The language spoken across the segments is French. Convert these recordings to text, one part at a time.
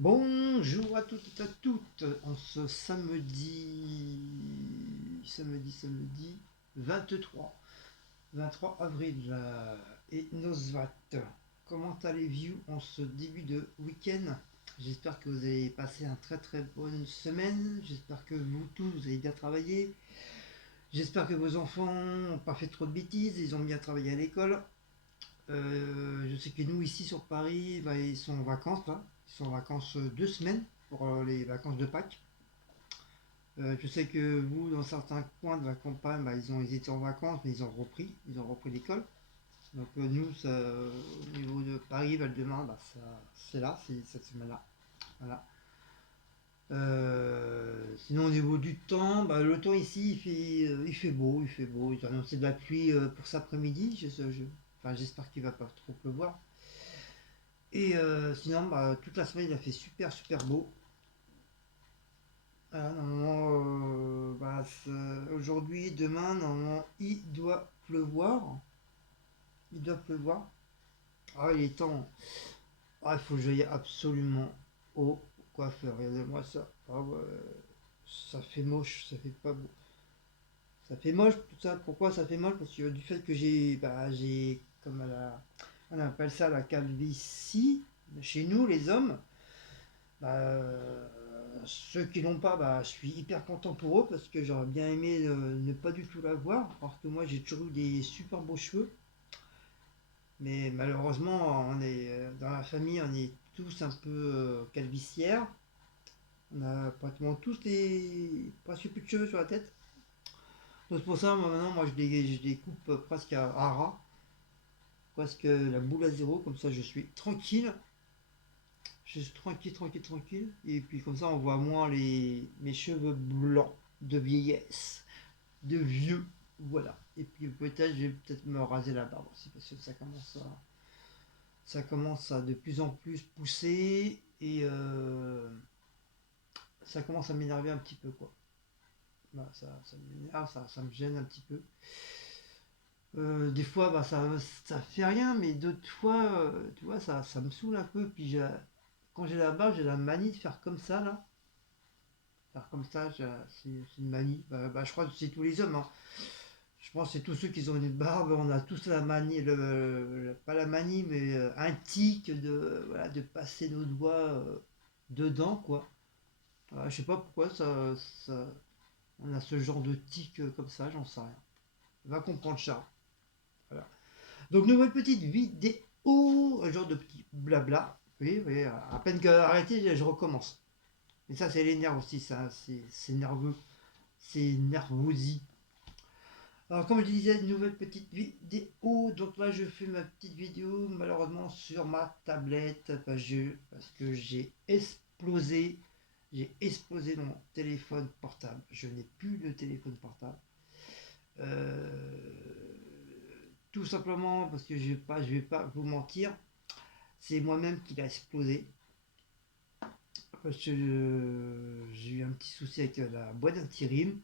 Bonjour à toutes et à toutes, en ce samedi 23 avril et Nosvat. Comment allez-vous en ce début de week-end? J'espère que vous avez passé une très bonne semaine, j'espère que vous tous vous avez bien travaillé, j'espère que vos enfants n'ont pas fait trop de bêtises, ils ont bien travaillé à l'école. Je sais que nous ici sur Paris, bah, ils sont en vacances là. Ils sont en vacances 2 semaines pour les vacances de Pâques. Je sais que vous, dans certains coins de la campagne, bah, ils étaient en vacances, mais ils ont repris l'école. Donc nous, au niveau de Paris, Val-de-Marne, bah, c'est là, c'est cette semaine-là. Voilà. Sinon au niveau du temps, bah, le temps ici, il fait beau, il fait beau. Ils ont annoncé de la pluie pour cet après-midi. Enfin, j'espère qu'il va pas trop pleuvoir. Et sinon, bah, toute la semaine, il a fait super beau. Voilà, normalement, bah, aujourd'hui, demain, normalement, il doit pleuvoir. Il doit pleuvoir. Ah, il est temps. Ah, il faut que j'aille absolument au coiffeur. Regardez-moi ça. Ah ouais, ça fait moche, ça fait pas beau. Ça fait moche, tout ça. Pourquoi ça fait moche? Parce que du fait que j'ai, on appelle ça la calvitie. Chez nous, les hommes, bah, ceux qui l'ont pas, bah, je suis hyper content pour eux parce que j'aurais bien aimé ne pas du tout l'avoir. Alors que moi, j'ai toujours eu des super beaux cheveux. Mais malheureusement, dans la famille, on est tous un peu calviciaires. On a pratiquement tous presque plus de cheveux sur la tête. Donc c'est pour ça, moi, maintenant, moi, je les coupe presque à ras. Presque la boule à zéro. Comme ça, je suis tranquille. Je suis tranquille. Et puis comme ça, on voit moins mes cheveux blancs de vieillesse, de vieux. Voilà. Et puis peut-être, je vais peut-être me raser la barbe aussi parce que ça commence à de plus en plus pousser et ça commence à m'énerver un petit peu quoi. Bah, ça m'énerve, ça me gêne un petit peu. Des fois, bah, ça fait rien, mais d'autres fois, tu vois, ça me saoule un peu. Puis quand j'ai la barbe, j'ai la manie de faire comme ça là. Faire comme ça, c'est une manie. Je crois que c'est tous les hommes, hein. Je pense que c'est tous ceux qui ont une barbe, on a tous la manie, pas la manie, mais un tic voilà, de passer nos doigts dedans, quoi. Je sais pas pourquoi on a ce genre de tic comme ça, j'en sais rien. Va comprendre ça. Voilà. Donc, nouvelle petite vidéo, un genre de petit blabla. Oui, oui, à peine arrêté, je recommence. Mais ça, c'est les nerfs aussi, ça, c'est nerveux, c'est nervosi. Alors, comme je disais, une nouvelle petite vidéo. Donc là, je fais ma petite vidéo, malheureusement, sur ma tablette. Parce que j'ai explosé mon téléphone portable. Je n'ai plus de téléphone portable. Euh, Tout simplement parce que je vais pas vous mentir, c'est moi-même qui l'a explosé. Parce que j'ai eu un petit souci avec la boîte d'intérim.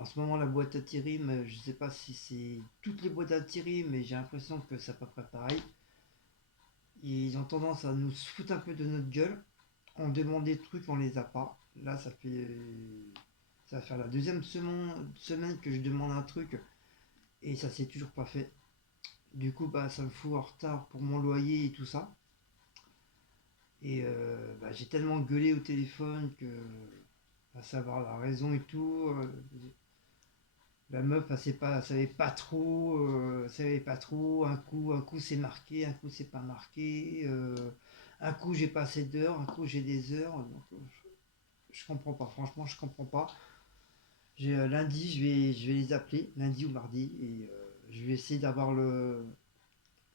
En ce moment, la boîte intérim, je ne sais pas si c'est toutes les boîtes intérim, mais j'ai l'impression que c'est à peu près pareil. Ils ont tendance à nous foutre un peu de notre gueule. On demande des trucs, on les a pas. Là, ça va faire la deuxième semaine que je demande un truc et ça s'est toujours pas fait. Du coup, bah, ça me fout en retard pour mon loyer et tout ça. Et bah, j'ai tellement gueulé au téléphone que, à savoir la raison et tout, la meuf, elle savait pas trop. Un coup c'est marqué, un coup c'est pas marqué. Un coup j'ai pas assez d'heures, un coup j'ai des heures. Donc, je comprends pas. Franchement, je comprends pas. Lundi, je vais les appeler, lundi ou mardi, et je vais essayer d'avoir le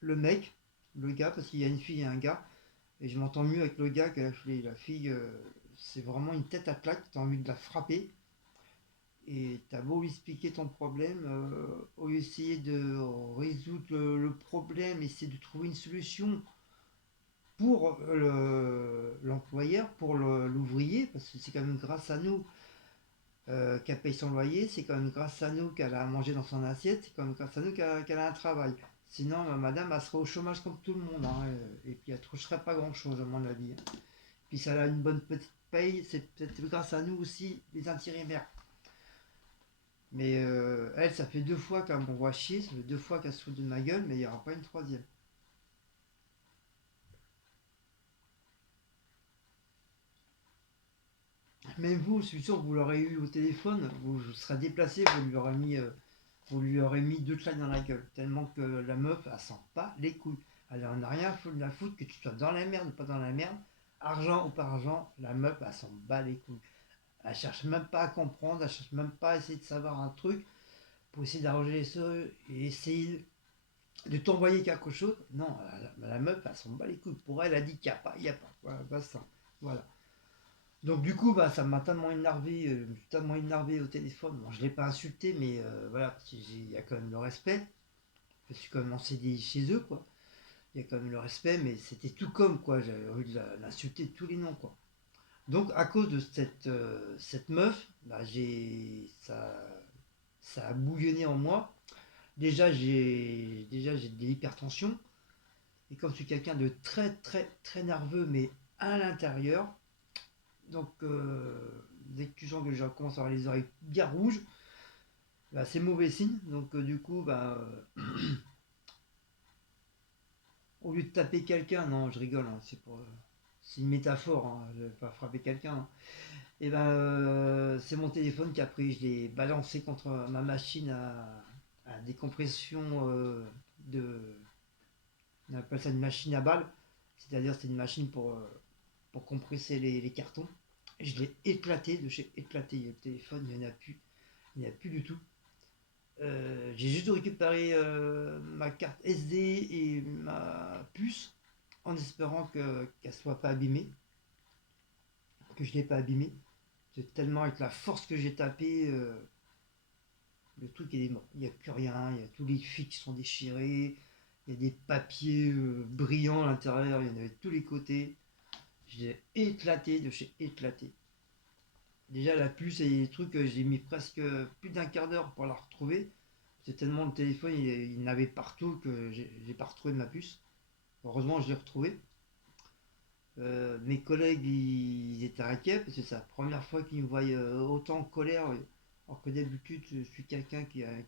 mec, le gars, parce qu'il y a une fille et un gars, et je m'entends mieux avec le gars que la fille. La fille, c'est vraiment une tête à claque. T'as envie de la frapper. Et t'as beau lui expliquer ton problème, au lieu d'essayer de résoudre le problème, essayer de trouver une solution pour l'employeur, pour l'ouvrier, parce que c'est quand même grâce à nous qu'elle paye son loyer, c'est quand même grâce à nous qu'elle a à manger dans son assiette, c'est quand même grâce à nous qu'elle a un travail. Sinon, madame, elle serait au chômage comme tout le monde, hein, et puis elle ne toucherait pas grand-chose, à mon avis, hein. Puis ça a une bonne petite paye, c'est peut-être grâce à nous aussi, les intérimaires. Mais elle, ça fait 2 fois qu'elle m'envoie chier, ça fait 2 fois qu'elle se fout de ma gueule, mais il n'y aura pas une troisième. Même vous, je suis sûr que vous l'aurez eu au téléphone, vous serez déplacé, vous lui aurez mis 2 claques dans la gueule. Tellement que la meuf, elle sent pas les couilles. Elle en a rien à foutre que tu sois dans la merde ou pas dans la merde. Argent ou pas argent, la meuf, elle s'en bat les couilles. Elle cherche même pas à comprendre, elle cherche même pas à essayer de savoir un truc pour essayer d'arranger les choses et essayer de t'envoyer quelque chose. Non, la meuf, elle s'en bat les couilles. Pour elle, elle a dit qu'il n'y a pas, il n'y a pas. Voilà, basta. Voilà. Donc du coup, bah, ça m'a tellement énervé, je me suis tellement énervé au téléphone. Bon, je ne l'ai pas insulté, mais voilà, parce qu'il y a quand même le respect. Je suis quand même en CDI chez eux, quoi. Il y a quand même le respect, mais c'était tout comme, quoi. J'avais envie de l'insulter de tous les noms, quoi. Donc à cause de cette meuf, bah, ça a bouillonné en moi. Déjà j'ai de l'hypertension. Et comme je suis quelqu'un de très très très nerveux, mais à l'intérieur, donc dès que tu sens que je commence à avoir les oreilles bien rouges, bah, c'est mauvais signe. Donc du coup, bah, au lieu de taper quelqu'un, non, je rigole, hein, c'est une métaphore, hein, je vais pas frapper quelqu'un, hein. Et ben c'est mon téléphone qui a pris, je l'ai balancé contre ma machine à décompression de, on appelle ça une machine à balles, c'est-à-dire c'est une machine pour compresser les cartons. Et je l'ai éclaté, de chez éclaté, le téléphone, il n'y en a plus du tout. J'ai juste récupéré ma carte SD et ma puce en espérant qu'elle soit pas abîmée, que je l'ai pas abîmée. C'est tellement avec la force que j'ai tapé, le truc il est mort. Il n'y a plus rien, il y a tous les fils qui sont déchirés, il y a des papiers brillants à l'intérieur, il y en avait de tous les côtés. J'ai éclaté de chez éclaté. Déjà la puce et les trucs, j'ai mis presque plus d'un quart d'heure pour la retrouver. C'est tellement le téléphone, il n'avait partout que j'ai pas retrouvé ma puce. Heureusement, je l'ai retrouvé. Mes collègues, ils étaient inquiets parce que c'est la première fois qu'ils me voient autant en colère. Alors que d'habitude, je suis quelqu'un qui aime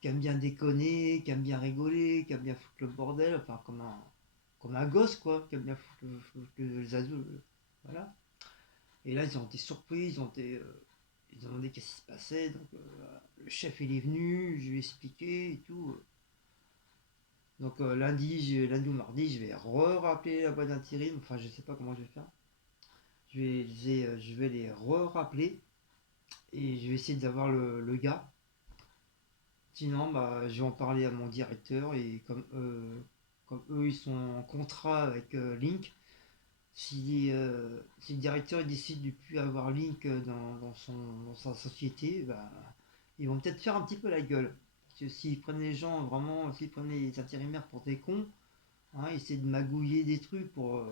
qui aime bien déconner, qui aime bien rigoler, qui aime bien foutre le bordel, enfin comme un gosse quoi, qui aime bien foutre les ados, voilà. Et là, ils ont été surpris, ils ont demandé qu'est-ce qui se passait. Donc, le chef il est venu, je lui ai expliqué et tout. Donc, lundi ou mardi, je vais rappeler la boîte d'intérim. Enfin, je sais pas comment je vais faire. Je vais les rappeler et je vais essayer d'avoir le gars. Sinon, bah, je vais en parler à mon directeur et comme eux ils sont en contrat avec Link, si le directeur il décide de ne plus avoir Link dans sa société, bah, ils vont peut-être faire un petit peu la gueule. Parce que s'ils prennent les gens vraiment, s'ils prennent les intérimaires pour des cons, hein, ils essaient de magouiller des trucs pour.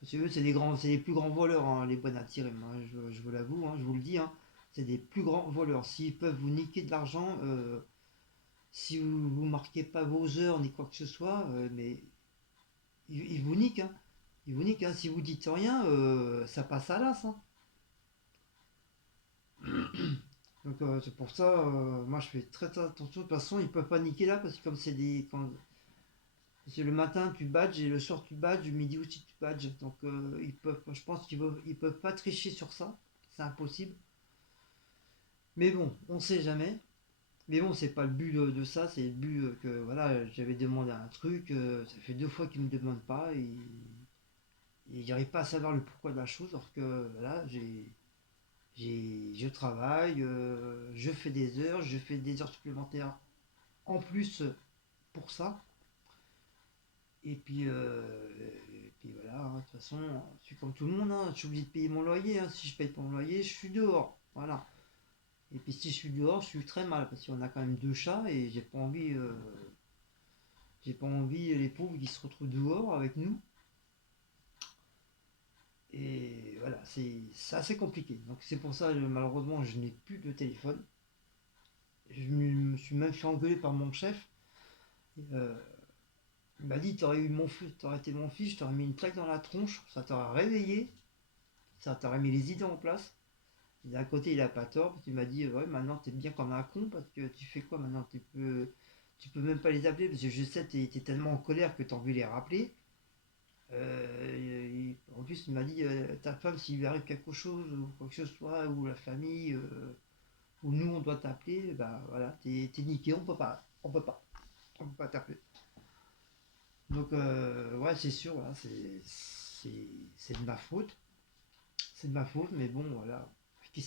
Parce que eux, c'est les plus grands voleurs, hein, les boîtes d'intérim, hein, je vous l'avoue, hein, je vous le dis, hein, c'est des plus grands voleurs. S'ils peuvent vous niquer de l'argent, si vous marquez pas vos heures ni quoi que ce soit, mais ils vous niquent, hein. Ils vous niquent, hein. Si vous dites rien, ça passe à l'as, hein. Donc c'est pour ça, moi je fais très attention. De toute façon, ils peuvent pas niquer là parce que comme c'est le matin tu badges et le soir tu badges, le midi aussi tu badges. Donc je pense ils peuvent pas tricher sur ça. C'est impossible. Mais bon, on sait jamais. Mais bon, c'est pas le but de ça, c'est le but que voilà, j'avais demandé un truc, ça fait 2 fois qu'ils me demandent pas et j'arrive pas à savoir le pourquoi de la chose, alors que voilà, je travaille, je fais des heures, je fais des heures supplémentaires en plus pour ça. Et puis voilà, hein, de toute façon, je suis comme tout le monde, hein, je suis obligé de payer mon loyer, hein. Si je paye pas mon loyer, je suis dehors. Voilà. Et puis si je suis dehors, je suis très mal parce qu'on a quand même 2 chats et j'ai pas envie les pauvres qui se retrouvent dehors avec nous. Et voilà, c'est assez compliqué. Donc c'est pour ça, malheureusement, je n'ai plus de téléphone. Je me suis même fait engueuler par mon chef. Euh, Il m'a dit, t'aurais été mon fils, je t'aurais mis une claque dans la tronche, ça t'aurait réveillé, ça t'aurait mis les idées en place. Et d'un côté, il a pas tort, parce qu'il m'a dit, ouais, maintenant t'es bien comme un con, parce que tu fais quoi maintenant? Tu peux même pas les appeler, parce que je sais, t'es tellement en colère que t'as envie de les rappeler. En plus, il m'a dit, ta femme, s'il lui arrive quelque chose, ou quoi que ce soit, ou la famille, ou nous, on doit t'appeler, bah voilà, t'es niqué, on peut pas t'appeler. Donc, ouais, c'est sûr, voilà, c'est de ma faute. C'est de ma faute, mais bon, voilà. Qui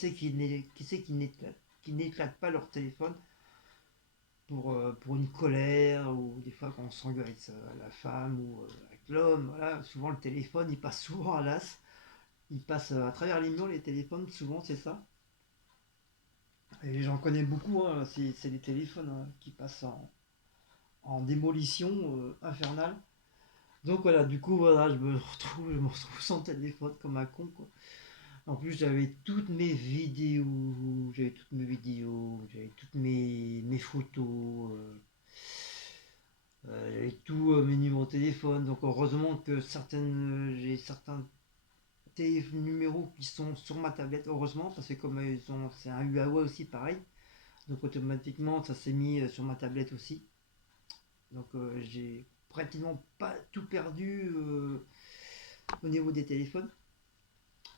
n'éclate pas leur téléphone pour une colère, ou des fois quand on s'engueule avec la femme ou avec l'homme, voilà, souvent le téléphone il passe souvent à l'as, il passe à travers les murs les téléphones, souvent c'est ça. Et j'en connais beaucoup, hein, c'est les téléphones hein, qui passent en démolition infernale. Donc voilà, du coup, voilà, je me retrouve sans téléphone comme un con, quoi. En plus, j'avais toutes mes photos, j'avais tout mes numéros de téléphone. Donc heureusement que j'ai certains numéros qui sont sur ma tablette, heureusement, parce que comme c'est un Huawei aussi, pareil. Donc automatiquement, ça s'est mis sur ma tablette aussi. Donc j'ai pratiquement pas tout perdu au niveau des téléphones,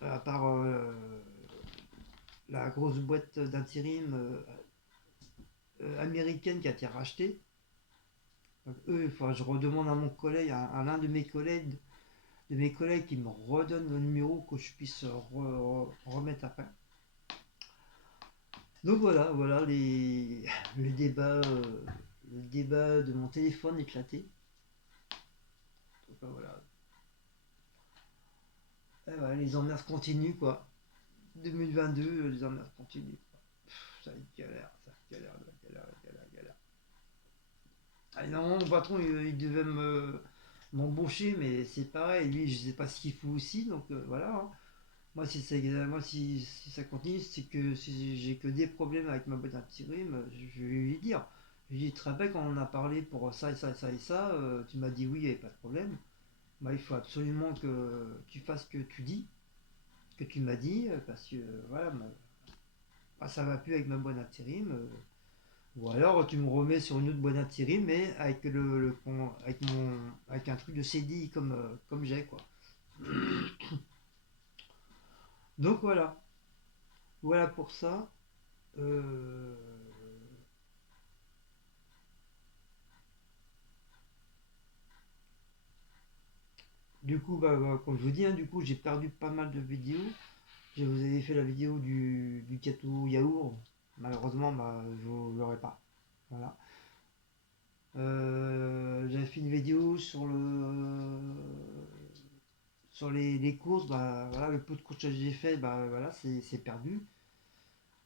à part la grosse boîte d'intérim américaine qui a été rachetée. Donc, eux, enfin, je redemande à mon collègue, à l'un de mes collègues qui me redonne le numéro que je puisse remettre après. Donc voilà, voilà le débat, euh, le débat de mon téléphone éclaté. Donc voilà. Et voilà, les emmerdes continuent quoi. 2022, les emmerdes continuent. Ça galère, ça galère, galère, galère, galère. Ah, normalement, mon patron, il devait m'embaucher, mais c'est pareil, lui, je sais pas ce qu'il fout aussi, donc voilà, hein. Moi, si ça continue, c'est que si j'ai que des problèmes avec ma boîte d'intérim, je vais lui dire. Je lui dis, très bien, quand on en a parlé pour ça et ça et ça et ça, tu m'as dit oui, il n'y avait pas de problème. Moi, il faut absolument que tu fasses ce que tu dis, ce que tu m'as dit, parce que voilà, ça va plus avec ma boîte d'intérim. Ou alors tu me remets sur une autre boîte d'intérim, mais avec avec un truc de CDI comme j'ai quoi. Donc voilà, voilà pour ça. Euh, Du coup, comme je vous dis, hein, du coup, j'ai perdu pas mal de vidéos. Je vous avais fait la vidéo du gâteau yaourt. Malheureusement, je ne l'aurai pas. Voilà. J'avais fait une vidéo sur les courses. Voilà, le peu de courses que j'ai fait, voilà, c'est perdu.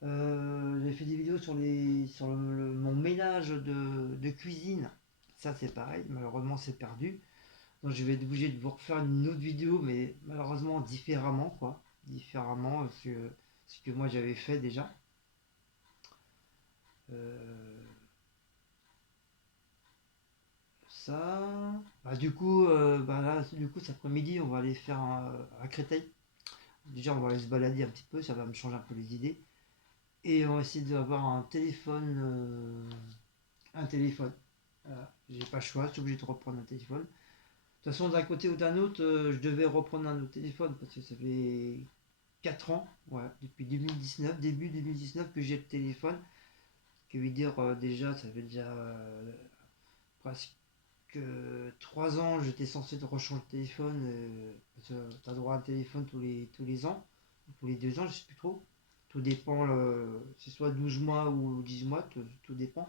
J'ai fait des vidéos sur mon ménage de cuisine. Ça, c'est pareil. Malheureusement, c'est perdu. Donc je vais être obligé de vous refaire une autre vidéo, mais malheureusement différemment, quoi. Différemment, ce que moi j'avais fait déjà. Euh, Ça. Du coup, là, du coup, cet après-midi, on va aller faire à Créteil. Déjà, on va aller se balader un petit peu, ça va me changer un peu les idées. Et on va essayer d'avoir un téléphone. Un téléphone. Voilà. J'ai pas le choix, je suis obligé de reprendre un téléphone. De toute façon, d'un côté ou d'un autre, je devais reprendre un autre téléphone parce que ça fait 4 ans, ouais, depuis 2019, début 2019 que j'ai le téléphone. Que veut dire déjà, ça fait déjà presque 3 ans, j'étais censé te rechanger le téléphone. Parce que t'as droit à un téléphone tous les ans, tous les 2 ans, je sais plus trop. Tout dépend, c'est soit 12 mois ou 10 mois, tout dépend.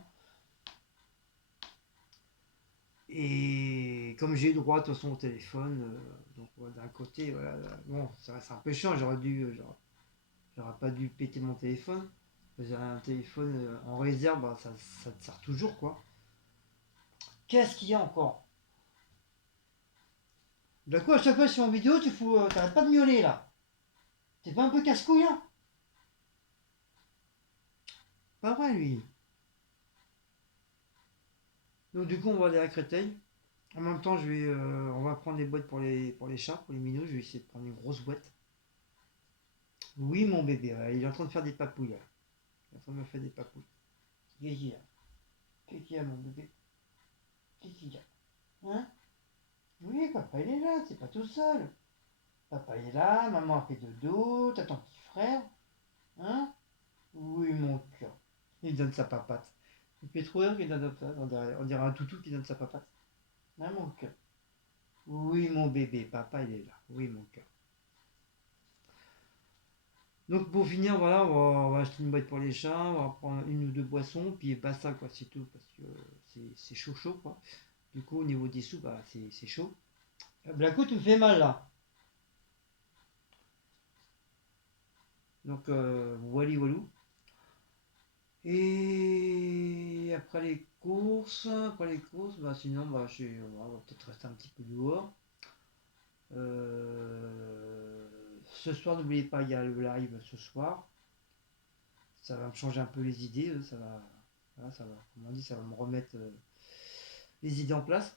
Et comme j'ai eu droit de toute façon au téléphone, donc ouais, d'un côté, voilà, bon, ça reste un peu chiant, j'aurais pas dû péter mon téléphone. J'ai un téléphone en réserve, ça te sert toujours quoi. Qu'est-ce qu'il y a encore? De quoi à chaque fois que je suis en vidéo, t'arrêtes pas de miauler là. T'es pas un peu casse-couille hein? Pas vrai lui. Donc du coup on va aller à Créteil. En même temps, on va prendre des boîtes pour les chats, pour les minous. Je vais essayer de prendre une grosse boîte. Oui, mon bébé, il est en train de faire des papouilles. Là. Il est en train de me faire des papouilles. Qu'est-ce qu'il y a? Qu'est-ce qu'il y a, mon bébé? Qu'est-ce qu'il y a? Hein? Oui, papa, il est là, c'est pas tout seul. Papa, il est là, maman a fait dodo, t'as ton petit frère. Hein? Oui, mon cœur. Il donne sa papate. Il fait trop rire qu'il donne sa papate. On dirait un toutou qui donne sa papate. Hein, mon cœur? Oui, mon bébé, papa, il est là. Oui, mon cœur. Donc pour finir, voilà, on va acheter une boîte pour les chats, on va prendre une ou deux boissons, puis basta quoi, c'est tout, parce que c'est chaud chaud quoi. Du coup au niveau des sous, bah c'est chaud. Blaco, tu me fais mal là. Donc voilà walou. Et après les courses, bah sinon bah on va peut-être rester un petit peu dehors. Ce soir, n'oubliez pas, il y a le live ce soir. Ça va me changer un peu les idées, ça va, voilà, ça va, comme on dit, ça va me remettre les idées en place.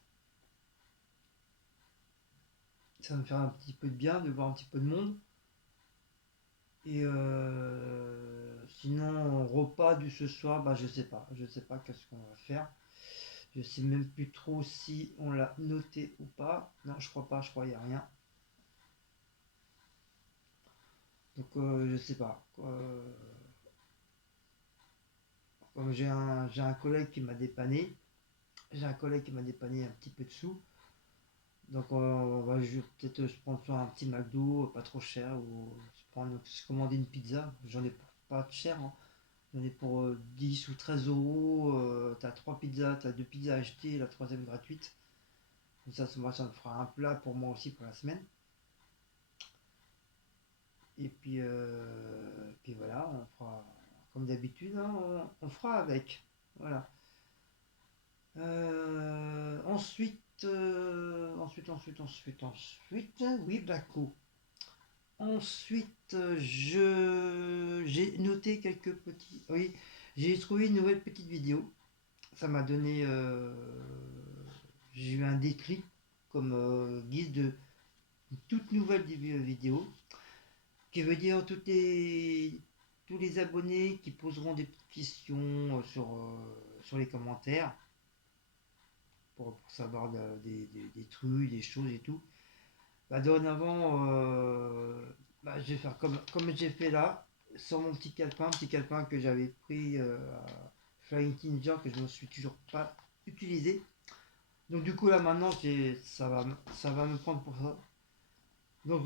Ça va me faire un petit peu de bien de voir un petit peu de monde. Et sinon, repas du ce soir, bah je sais pas qu'est-ce qu'on va faire. Je sais même plus trop si on l'a noté ou pas. Non, je crois pas, je crois qu'il n'y a rien. Donc je sais pas. Comme j'ai un collègue qui m'a dépanné, j'ai un collègue qui m'a dépanné un petit peu de sous. Donc je vais peut-être se prendre soit un petit McDo, pas trop cher, ou se commander une pizza. J'en ai pas de cher, hein. J'en ai pour 10 ou 13 euros. T'as 3 pizzas, t'as 2 pizzas achetées, la troisième gratuite. Comme ça, moi, ça me fera un plat pour moi aussi pour la semaine. Et puis voilà, on fera comme d'habitude, hein, on fera avec. Voilà. Ensuite, oui, Blacko. Ensuite, j'ai noté quelques petits. Oui, j'ai trouvé une nouvelle petite vidéo. Ça m'a donné. J'ai eu un déclic comme guise de une toute nouvelle vidéo. Qui veut dire tous les abonnés qui poseront des petites questions sur les commentaires. Pour savoir des trucs, des choses et tout. Bah, dorénavant, bah, je vais faire comme j'ai fait là, sur mon petit calepin que j'avais pris à Flying Ninja, que je ne suis toujours pas utilisé. Donc du coup là maintenant ça va me prendre pour ça. Donc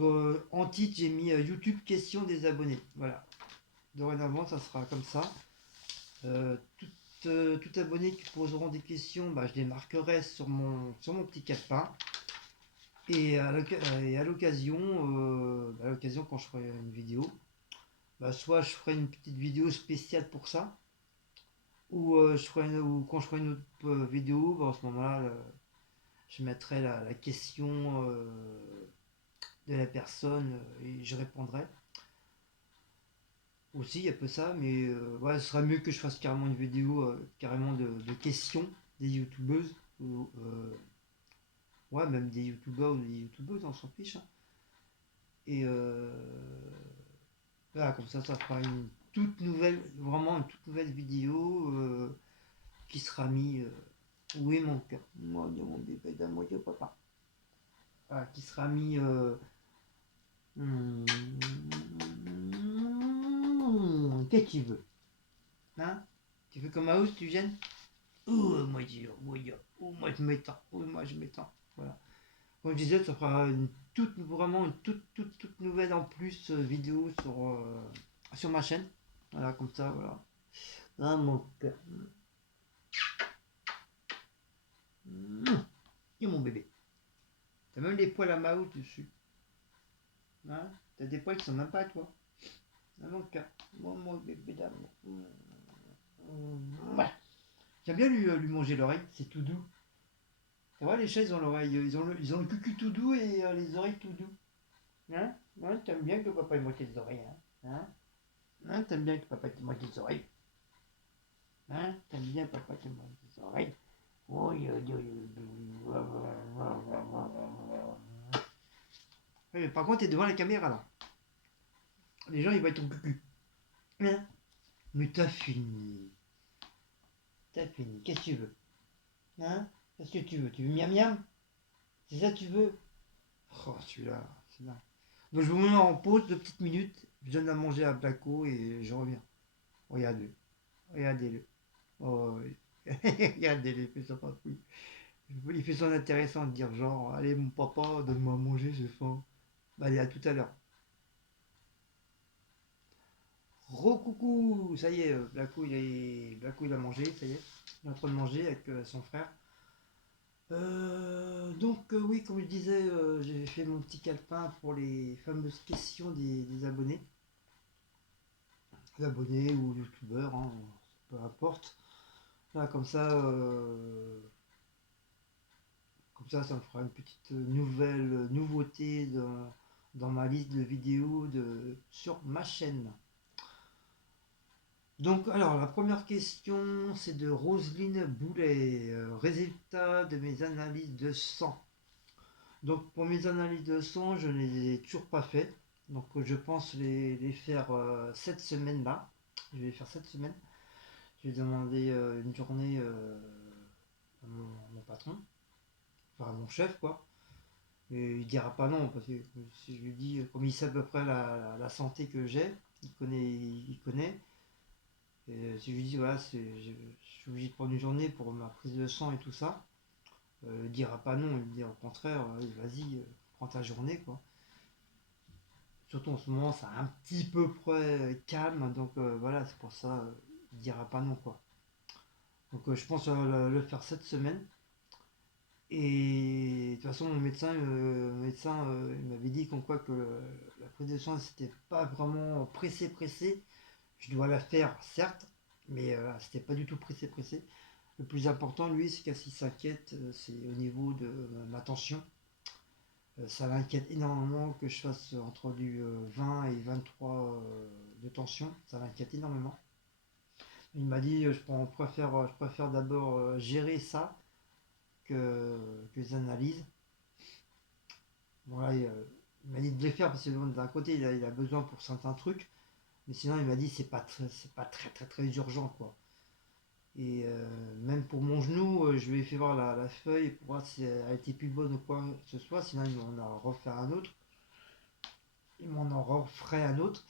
en titre j'ai mis YouTube questions des abonnés. Voilà. Dorénavant ça sera comme ça. Tout abonné qui poseront des questions, bah, je les marquerai sur mon petit calepin. Et à l'occasion, quand je ferai une vidéo, bah, soit je ferai une petite vidéo spéciale pour ça, ou, ou quand je ferai une autre vidéo, bah, à ce moment-là, je mettrai la question de la personne et je répondrai. Aussi, il y a peu ça, mais ouais, ce sera mieux que je fasse carrément une vidéo carrément de questions des youtubeuses, ou ouais, même des youtubeurs ou des youtubeuses, on s'en fiche, hein. Et voilà, comme ça fera une toute nouvelle, vraiment une toute nouvelle vidéo qui sera mise. Où est mon cœur? Moi, de mon bébé d'amour de papa. Voilà, qui sera mis. Qu'est-ce que tu veux? Hein? Tu veux comme House, tu viennes? Moi je m'étends. Moi je m'étends. Voilà. Comme je disais, ça fera vraiment une toute nouvelle en plus vidéo sur ma chaîne. Voilà, comme ça, voilà. Ah, mon cœur. Et mon bébé. T'as même des poils à Mao dessus. Hein? T'as des poils qui sont même pas à toi. Ah, mon cœur. Mon bébé d'amour. Ouais. J'aime bien lui manger l'oreille, c'est tout doux. Tu vois, les chats, ils ont l'oreille, ils ont le cucu tout doux et les oreilles tout doux. Hein? Ouais, t'aimes bien que papa il mange les oreilles, hein? Hein? Hein? T'aimes bien que papa te mange les oreilles? Hein? T'aimes bien papa qui mange les oreilles? Ouais, mais par contre, t'es devant la caméra là. Les gens ils voient ton cucu. Hein. Mais t'as fini. T'as fini. Qu'est-ce que tu veux? Hein? Qu'est-ce que tu veux? Tu veux miam miam? C'est ça que tu veux? Oh, celui-là, c'est là. Donc je vous mets en pause 2 petites minutes. Je donne à manger à Blaco et je reviens. Regardez-le. Regardez-le. Oh, oui. Regardez-le, il fait ça pas couille. Il fait son intéressant de dire genre, allez mon papa, donne-moi à manger, j'ai faim. Bah, allez, à tout à l'heure. Recoucou, ça y est, Blaco il a mangé, ça y est. Il est en train de manger avec son frère. Donc oui, comme je disais, j'ai fait mon petit calepin pour les fameuses questions des abonnés. Les abonnés ou youtubeurs, hein, peu importe. Là, comme ça me fera une petite nouveauté dans ma liste de vidéos sur ma chaîne. Donc, alors, la première question, c'est de Roselyne Boulet. Résultat de mes analyses de sang. Donc, pour mes analyses de sang, je ne les ai toujours pas fait. Donc, je pense les faire cette semaine-là. Je vais les faire cette semaine. Je vais demander une journée à mon patron, enfin à mon chef, quoi. Et il dira pas non, parce que si je lui dis, comme il sait à peu près la santé que j'ai, il connaît. Et si je lui dis, voilà, je suis obligé de prendre une journée pour ma prise de sang et tout ça, il dira pas non, il me dit au contraire, vas-y, prends ta journée, quoi. Surtout en ce moment, c'est un petit peu près calme, donc voilà, c'est pour ça, il dira pas non, quoi. Donc je pense le faire cette semaine. Et de toute façon, mon médecin il m'avait dit comme quoi que la prise de sang, c'était pas vraiment pressé, pressé. Je dois la faire, certes, mais c'était pas du tout pressé, pressé. Le plus important, lui, c'est qu'est-ce qu'il s'inquiète, c'est au niveau de ma tension. Ça l'inquiète énormément que je fasse entre du 20 et 23 de tension. Ça l'inquiète énormément. Il m'a dit, je préfère d'abord gérer ça que les analyses. Bon, là, il m'a dit de les faire parce que d'un côté, il a besoin pour certains trucs. Mais sinon, il m'a dit, c'est pas très, très, très urgent, quoi. Et même pour mon genou, je lui ai fait voir la feuille pour voir si elle a été plus bonne ou quoi que ce soit. Sinon, il m'en a refait un autre. Il m'en en referait un autre.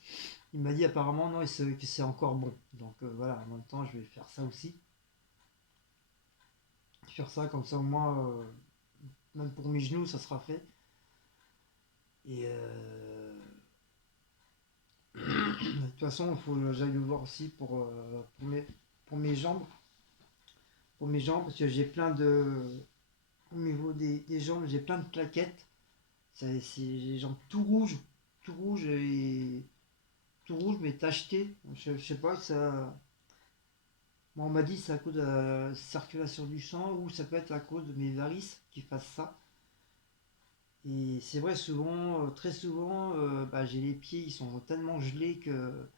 Il m'a dit apparemment non, que c'est encore bon. Donc voilà, en même temps, je vais faire ça aussi. Faire ça comme ça au moins, même pour mes genoux, ça sera fait. Et de toute façon, il faut que j'aille le voir aussi pour mes jambes. Pour mes jambes, parce que j'ai plein de. Au niveau des jambes, j'ai plein de plaquettes. C'est les jambes tout rouges et tout rouge mais tacheté. Je sais pas, ça. Moi, on m'a dit que c'est à cause de la circulation du sang ou ça peut être à cause de mes varices qui fassent ça. Et c'est vrai, souvent, très souvent, bah, j'ai les pieds, ils sont tellement gelés que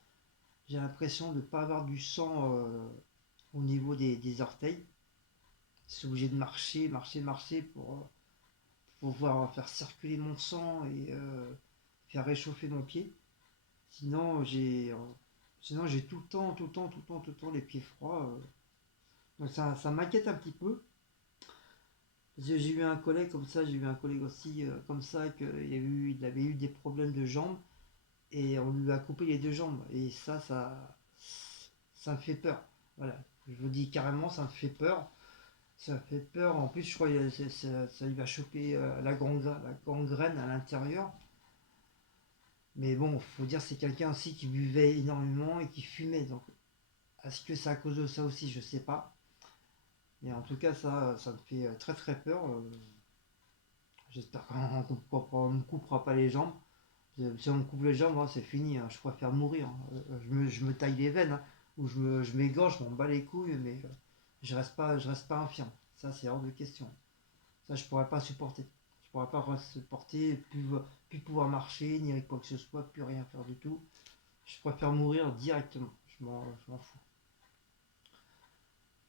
j'ai l'impression de ne pas avoir du sang au niveau des orteils. Je suis obligé de marcher, marcher, marcher pour pouvoir faire circuler mon sang et faire réchauffer mon pied. Sinon, j'ai tout le temps, tout le temps, tout le temps, tout le temps les pieds froids. Donc ça m'inquiète un petit peu. Parce que j'ai eu un collègue comme ça, j'ai eu un collègue aussi comme ça, il avait eu des problèmes de jambes et on lui a coupé les deux jambes. Et ça me fait peur. Voilà, je vous dis carrément, ça me fait peur. Ça me fait peur. En plus, je crois que ça lui va choper la gangrène à l'intérieur. Mais bon, faut dire c'est quelqu'un aussi qui buvait énormément et qui fumait. Donc, est-ce que c'est à cause de ça aussi? Je sais pas. Mais en tout cas, ça me fait très très peur. J'espère qu'on ne me coupera pas les jambes. Si on me coupe les jambes, moi, c'est fini, hein. Je préfère mourir, hein. Je me taille les veines, hein. Ou je m'égorge, je m'en bats les couilles, mais je reste pas infirme. Ça, c'est hors de question. Ça, je pourrais pas supporter. Je pourrais pas supporter, plus pouvoir marcher, ni avec quoi que ce soit, plus rien faire du tout. Je préfère mourir directement. Je m'en fous.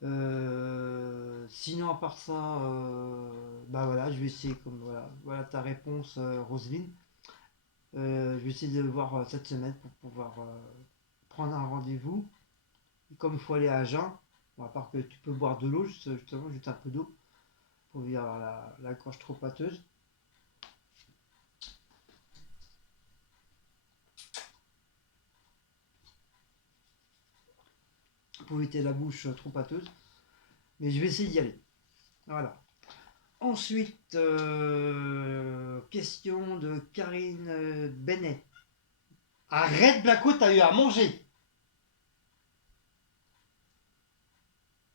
Sinon, à part ça, bah voilà, je vais essayer comme voilà, voilà ta réponse, Roselyne. Je vais essayer de le voir cette semaine pour pouvoir prendre un rendez-vous. Comme il faut aller à jeun, bon, à part que tu peux boire de l'eau, justement, juste un peu d'eau pour éviter avoir la gorge trop pâteuse, pour éviter la bouche trop pâteuse. Mais je vais essayer d'y aller. Voilà. Ensuite, question de Karine Benet. Arrête, Blaco, t'as eu à manger.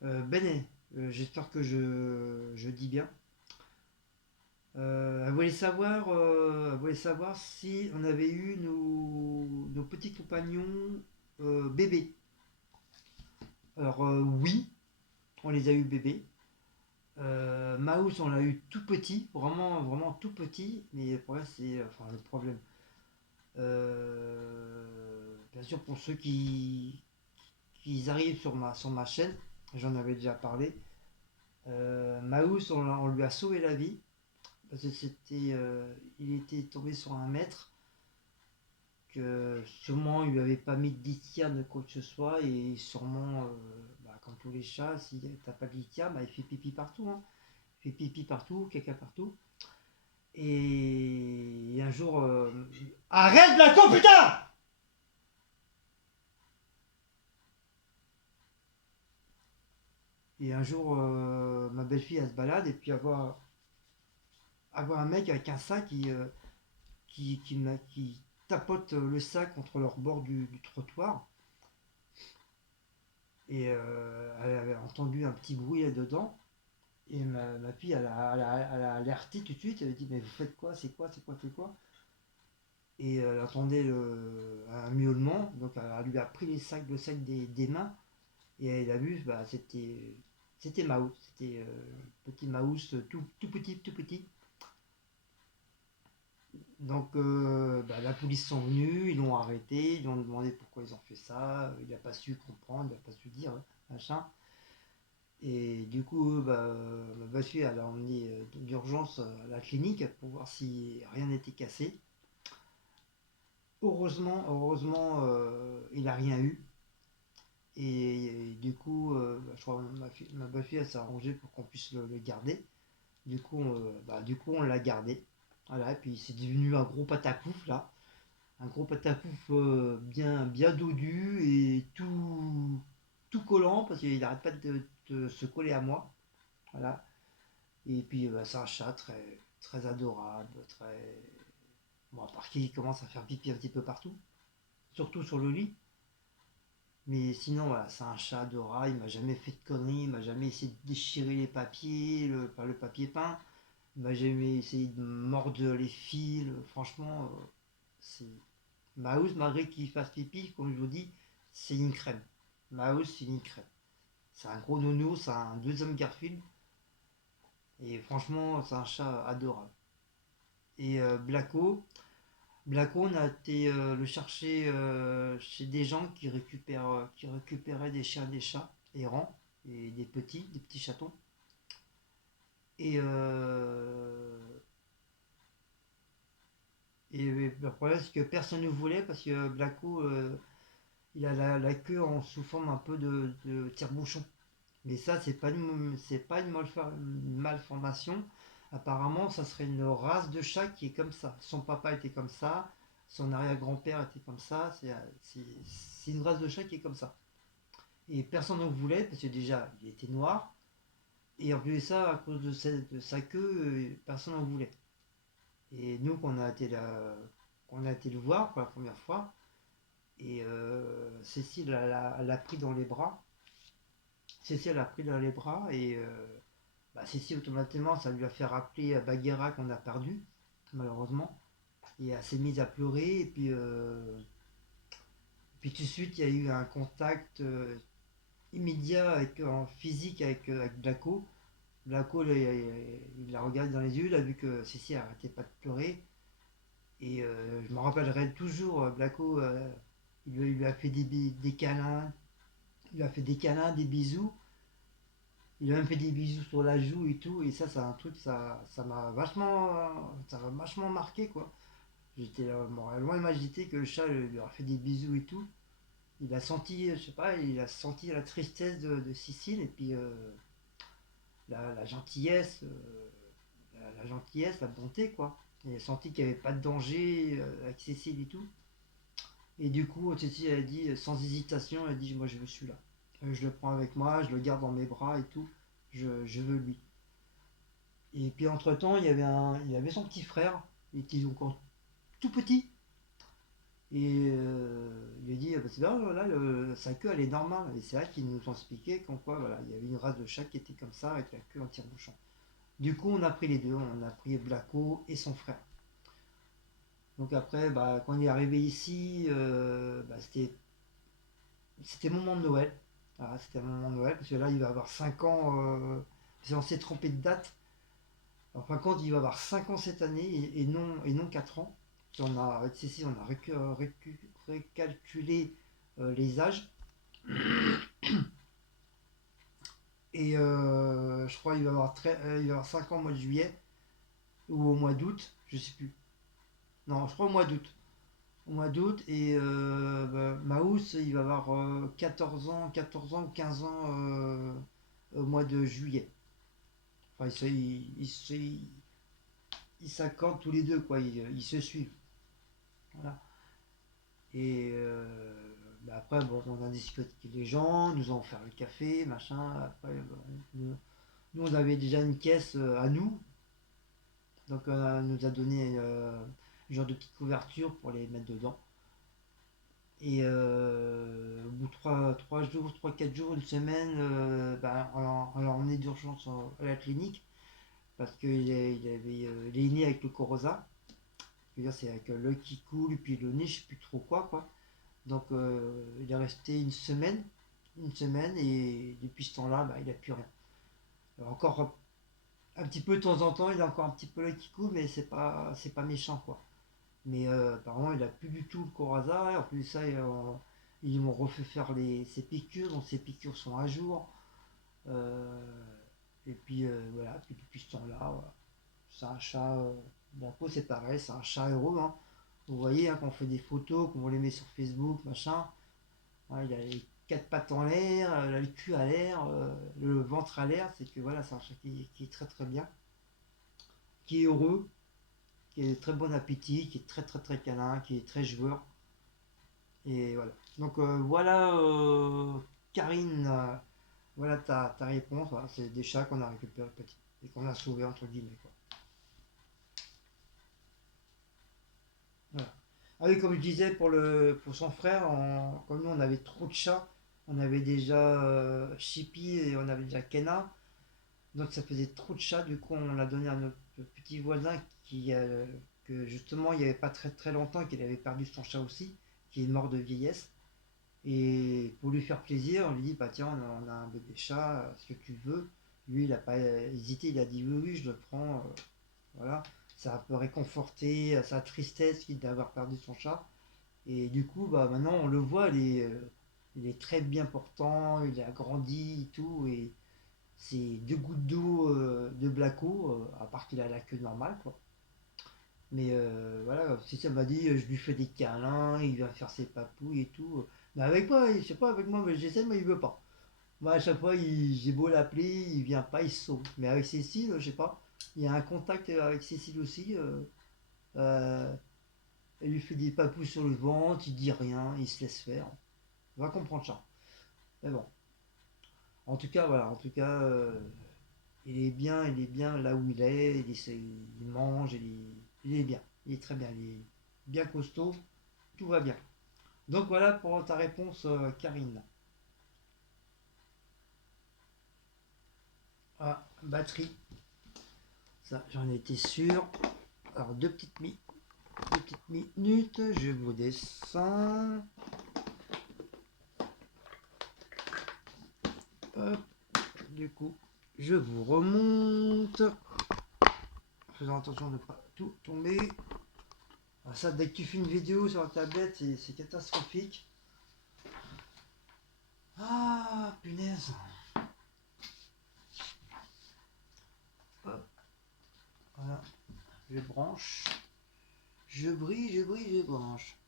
Benet, j'espère que je dis bien. Elle voulait savoir si on avait eu nos petits compagnons bébés. Alors oui, on les a eu bébés. Mouse, on l'a eu tout petit, vraiment, vraiment tout petit. Mais le problème, c'est, enfin le problème. Bien sûr, pour ceux qui arrivent sur ma chaîne, j'en avais déjà parlé. Mouse, on lui a sauvé la vie parce que il était tombé sur un maître que sûrement il lui avait pas mis de litière de quoi que ce soit et sûrement, bah, comme tous les chats, si t'as pas de litière, bah, il fait pipi partout, hein. Il fait pipi partout, caca partout. Et un jour, arrête la con, putain. Et un jour, ma belle-fille elle se balade et puis avoir un mec avec un sac qui tapote le sac contre le rebord du trottoir. Et elle avait entendu un petit bruit là-dedans. Et ma fille, elle a alerté tout de suite. Elle a dit: mais vous faites quoi? C'est quoi? C'est quoi? C'est quoi? Et elle entendait un miaulement. Donc elle lui a pris le sac des mains. Et elle a vu, bah, c'était Mouse. C'était petit Mouse, tout petit, tout petit. Donc bah, la police sont venus, ils l'ont arrêté, ils lui ont demandé pourquoi ils ont fait ça. Il n'a pas su comprendre, il n'a pas su dire, hein, machin. Et du coup, bah, ma belle-fille, elle a emmené d'urgence à la clinique pour voir si rien n'était cassé. Heureusement, il n'a rien eu. Et du coup, bah, je crois que ma belle-fille, elle s'est arrangée pour qu'on puisse le garder. Du coup, on l'a gardé. Voilà, et puis c'est devenu un gros patapouf là. Un gros patapouf bien dodu et tout collant parce qu'il n'arrête pas de se coller à moi. Voilà. Et puis bah, c'est un chat très adorable, très. Bon, à part qu'il commence à faire pipi un petit peu partout, surtout sur le lit. Mais sinon, voilà, c'est un chat adorable, il m'a jamais fait de conneries, il m'a jamais essayé de déchirer les papiers, le papier peint, il m'a jamais essayé de mordre les fils. Franchement, c'est. Mouse, malgré qu'il fasse pipi, comme je vous dis, c'est une crème. Mouse, c'est une crème. C'est un gros nounours, c'est un deuxième Garfield. Et franchement, c'est un chat adorable. Et Blacko, on a été le chercher chez des gens qui récupéraient des chiens et des chats errants et des petits chatons. Et, et le problème, c'est que personne ne voulait parce que Blacko, il a la queue en sous forme un peu de tire-bouchon. Mais ça, c'est pas une malformation. Apparemment, ça serait une race de chat qui est comme ça. Son papa était comme ça, son arrière-grand-père était comme ça. C'est une race de chat qui est comme ça. Et personne n'en voulait parce que déjà, il était noir. Et en plus de ça, à cause de sa queue, personne n'en voulait. Et nous, qu'on a été le voir pour la première fois, et Cécile l'a pris dans les bras. Cécile l'a pris dans les bras et bah, Cécile automatiquement ça lui a fait rappeler Bagheera qu'on a perdu malheureusement et elle s'est mise à pleurer et puis tout de suite il y a eu un contact immédiat en physique avec Blacko. Blacko il l'a regardé dans les yeux, il a vu que Cécile n'arrêtait pas de pleurer et je me rappellerai toujours Blacko il lui a fait des câlins, il lui a fait des câlins, des bisous. Il a même fait des bisous sur la joue et tout. Et ça, c'est un truc, ça m'a vachement marqué, quoi. J'étais là, moralement, il m'a dit que le chat lui aurait fait des bisous et tout. Il a senti, je sais pas, il a senti la tristesse de Cécile et puis la gentillesse, la gentillesse, la bonté, quoi. Il a senti qu'il n'y avait pas de danger avec Cécile et tout. Et du coup, Cécile a dit, sans hésitation, elle a dit, moi je veux celui-là. Je le prends avec moi, je le garde dans mes bras et tout. Je veux lui. Et puis entre-temps, il y avait son petit frère, il était encore tout petit. Et il a dit, ah bah, c'est bien, là, sa queue elle est normale. Et c'est là qu'ils nous ont expliqué qu'en quoi, voilà, il y avait une race de chat qui était comme ça, avec la queue en tire-bouchon. Du coup, on a pris les deux, on a pris Blacko et son frère. Donc après, bah, quand il est arrivé ici, bah, c'était mon moment de Noël. Voilà, c'était mon moment de Noël, parce que là, il va avoir 5 ans, parce qu'on s'est trompé de date. En fin de compte, il va avoir 5 ans cette année et non 4 ans. Avec Cécile, on a récalculé les âges. Et je crois qu'il il va avoir 5 ans au mois de juillet ou au mois d'août, je sais plus. Non, je crois au mois d'août. Au mois d'août et bah, Maus, il va avoir 14 ans ou 15 ans au mois de juillet. Enfin, ils s'accordent tous les deux, quoi. Ils se suivent. Voilà. Et bah, après, bon, on a discuté avec les gens, nous ont offert le café, machin. Après, nous, on avait déjà une caisse à nous. Donc, on nous a donné un genre de petite couverture pour les mettre dedans. Et au bout de 3 jours, 3 4 jours, une semaine, bah, on l'a emmené d'urgence à la clinique parce il est né avec le Coroza. C'est-à-dire, c'est avec l'œil qui coule et puis le nez, je sais plus trop quoi. Donc il est resté une semaine et depuis ce temps-là, bah, il n'a plus rien. Alors, encore un petit peu de temps en temps, il a encore un petit peu l'œil qui coule, mais c'est pas méchant, quoi. Mais apparemment, il a plus du tout le Corazza. En plus de ça, ils m'ont refait faire ses piqûres, donc ses piqûres sont à jour. Euh, et puis voilà, puis depuis ce temps-là, voilà. C'est un chat. Blanco, c'est pareil, c'est un chat heureux, hein. Vous voyez, hein, quand on fait des photos, qu'on les met sur Facebook, machin, ouais, il a les quatre pattes en l'air, le cul à l'air, le ventre à l'air. C'est que voilà, c'est un chat qui est très très bien, qui est heureux, qui a très bon appétit, qui est très très très câlin, qui est très joueur. Et voilà. Donc voilà, Karine, voilà ta réponse. Voilà, c'est des chats qu'on a récupérés petits et qu'on a sauvés entre guillemets, quoi. Voilà. Ah oui, comme je disais pour son frère, comme nous on avait trop de chats, on avait déjà Chippy et on avait déjà Kenna, donc ça faisait trop de chats. Du coup, on l'a donné à notre petit voisin que justement il n'y avait pas très très longtemps qu'il avait perdu son chat aussi, qui est mort de vieillesse. Et pour lui faire plaisir, on lui dit, bah tiens, on a un bébé chat, est-ce que tu veux? Lui, il n'a pas hésité, il a dit oui, oui, je le prends. Voilà, ça a un peu réconforté sa tristesse d'avoir perdu son chat. Et du coup, bah maintenant, on le voit, il est très bien portant, il a grandi et tout. Et c'est 2 gouttes d'eau de Blacko, à part qu'il a la queue normale, quoi. Mais voilà, si ça m'a dit, je lui fais des câlins, il vient faire ses papouilles et tout. Mais avec moi, je sais pas, avec moi, mais j'essaie, mais il veut pas. Moi, à chaque fois, j'ai beau l'appeler, il vient pas, il se sauve. Mais avec Cécile, je sais pas, il y a un contact avec Cécile aussi. Euh, Elle lui fait des papouilles sur le ventre, il dit rien, il se laisse faire. On va comprendre ça. Mais bon, en tout cas, voilà, en tout cas, il est bien là où il mange, il est bien, il est très bien, il est bien costaud, tout va bien. Donc voilà pour ta réponse, Karine. Ah, batterie, ça j'en étais sûr. Alors deux petites minutes, je vous descends. Hop, du coup, je vous remonte. Faisant attention de ne pas tout tomber. Alors ça, dès que tu fais une vidéo sur la tablette, c'est catastrophique. Ah, punaise. Voilà, je branche. Je brille, je brille, je branche.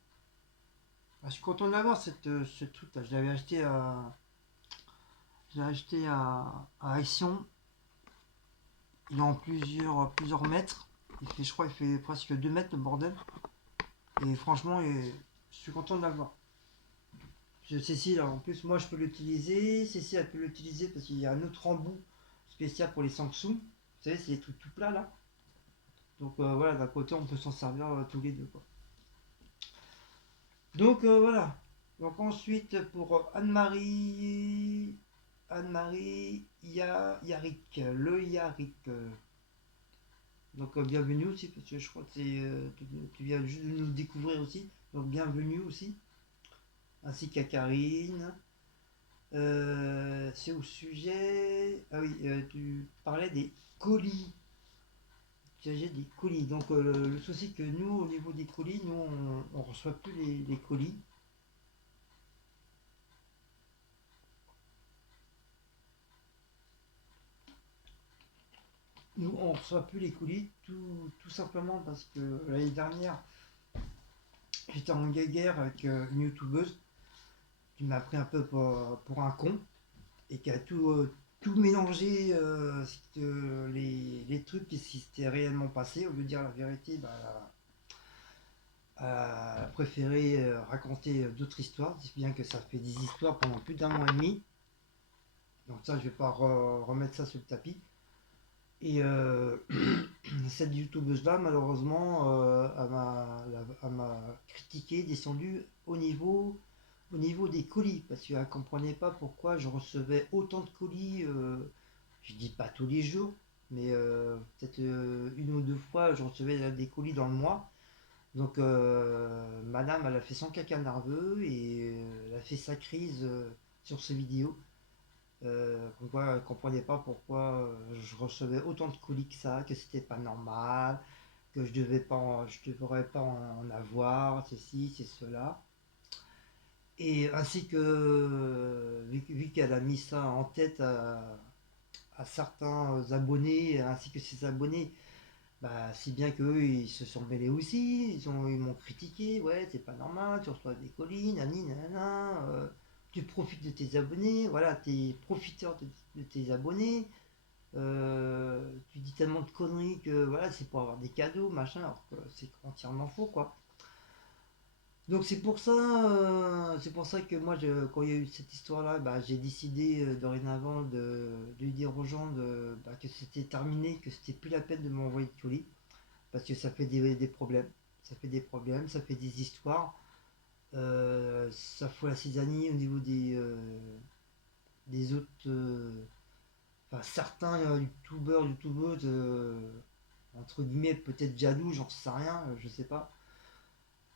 Ah, je suis content d'avoir ce truc là. Je l'ai acheté à Action. Il est en plusieurs mètres. Je crois, il fait presque 2 mètres le bordel. Et franchement, je suis content de l'avoir. Cécile, en plus, moi je peux l'utiliser. Cécile, elle peut l'utiliser parce qu'il y a un autre embout spécial pour les Samsung. Vous savez, c'est des trucs tout plats là. Donc voilà, d'un côté, on peut s'en servir tous les deux, quoi. Donc voilà. Donc ensuite, pour Anne-Marie. Anne-Marie Yarik. Le Yarik. Donc bienvenue aussi, parce que je crois que tu viens juste de nous découvrir aussi. Donc bienvenue aussi. Ainsi qu'à Karine. C'est au sujet. Ah oui, tu parlais des colis. J'ai des colis. Donc le souci que nous, au niveau des colis, nous, on reçoit plus les colis. Nous, on reçoit plus les colis, tout simplement parce que l'année dernière, j'étais en guéguerre avec une youtubeuse qui m'a pris un peu pour un con et qui a tout mélangé, les trucs qui s'étaient réellement passés. Au lieu de dire la vérité, bah, elle a préféré raconter d'autres histoires, si bien que ça fait des histoires pendant plus d'un mois et demi. Donc ça, je vais pas remettre ça sur le tapis. Et cette youtubeuse-là, malheureusement, elle m'a critiqué, descendu au niveau des colis, parce qu'elle ne comprenait pas pourquoi je recevais autant de colis, je dis pas tous les jours, mais peut-être une ou deux fois, je recevais des colis dans le mois. Donc, madame, elle a fait son caca nerveux et elle a fait sa crise sur ce vidéo. Comme quoi, elle ne comprenait pas pourquoi je recevais autant de colis que ça, que c'était pas normal, que je devrais pas en avoir, ceci, c'est cela. Et ainsi que, vu qu'elle a mis ça en tête à certains abonnés, ainsi que ses abonnés, bah, si bien qu'eux, ils se sont mêlés aussi, ils m'ont critiqué, ouais, c'est pas normal, tu reçois des colis, nani, nanana, tu profites de tes abonnés, voilà, t'es profiteur de tes abonnés, tu dis tellement de conneries que voilà, c'est pour avoir des cadeaux, machin, alors que c'est entièrement faux, quoi. Donc c'est pour ça que moi, quand il y a eu cette histoire-là, bah, j'ai décidé dorénavant de dire aux gens bah, que c'était terminé, que c'était plus la peine de m'envoyer de colis, parce que ça fait des problèmes, ça fait des problèmes, ça fait des histoires, ça fout la cisanie au niveau des autres, enfin certains youtubeurs, youtubeuses, entre guillemets peut-être jaloux, j'en sais rien, je sais pas.